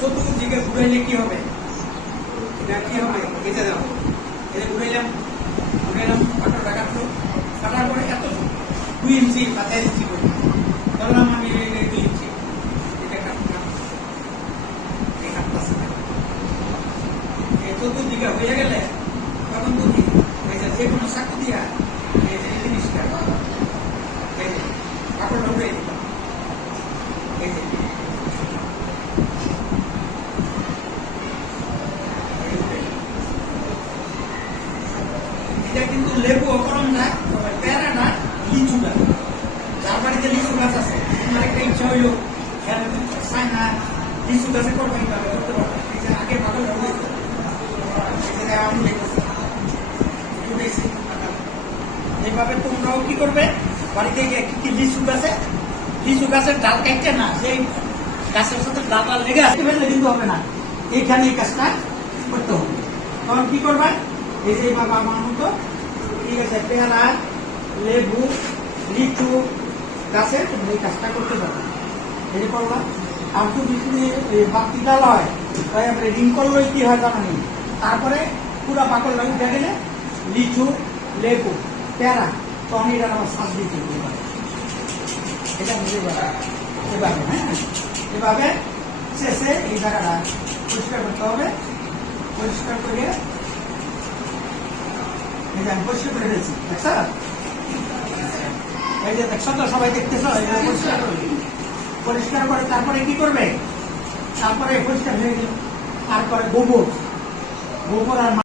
চতুর্দিকে ঘুরাইলে কি হবে? এটা কি হবে? বেঁচে যাও। এটা ঘুরাইলাম পাথরটা কাটলো, কাটার পরে এত 2 ইঞ্চি বা 4 ইঞ্চি করে ধরলাম আমি 2 ইঞ্চি, এটা কাটলাম, এই কাটতেছে চতুর্দিকে হয়ে গেলে তখন তুমি যে কোনো চাকু দিয়া এই যে জিনিসটা এই যে কাপড় ঢুকে দিলাম, এই যে এটা কিন্তু লেবু অকরণ না, তবে প্যারা না, লিচুটা। যার বাড়িতে লিচু গাছ আছে, তোমার একটা ইচ্ছা হইল না লিচু গাছে করবে, কিভাবে করতে পারবে? এই যে আগে ভালো ঢুকেছে, এইভাবে তোমরাও কি করবে? বাড়িতে গিয়ে কি লিচু গাছের ডাল কাটছে না, সেই গাছের সাথে ডাল লেগে আসতে ফেললে কিন্তু হবে না, এইখানে এই কাজটা করতে হবে। তখন কি করবে? এই যে বাবা আমার মতো ঠিক আছে, পেয়ারা, লেবু, লিচু গাছের এই কাজটা করতে পারবে। এই যে করলাম। আর যদি বাতি ডাল হয়, তাই আমরা রিং করলেই কি হয় জানি, তারপরে পুরা পাকড়টা উঠে গেলে লিচু, লেবু, পেয়ারা, তখন এটা আমার শ্বাস দিতে এটা বুঝে যাবে। এভাবে হ্যাঁ, এভাবে শেষে এই জায়গাটা পরিষ্কার করতে হবে। পরিষ্কার করে আমি পরিষ্কার করে ফেলছি, দেখছ? এই যে দেখছ তো, সবাই দেখতেছ? পরিষ্কার করে তারপরে কি করবে? তারপরে পরিষ্কার হয়ে গেল, তারপরে গোবর আর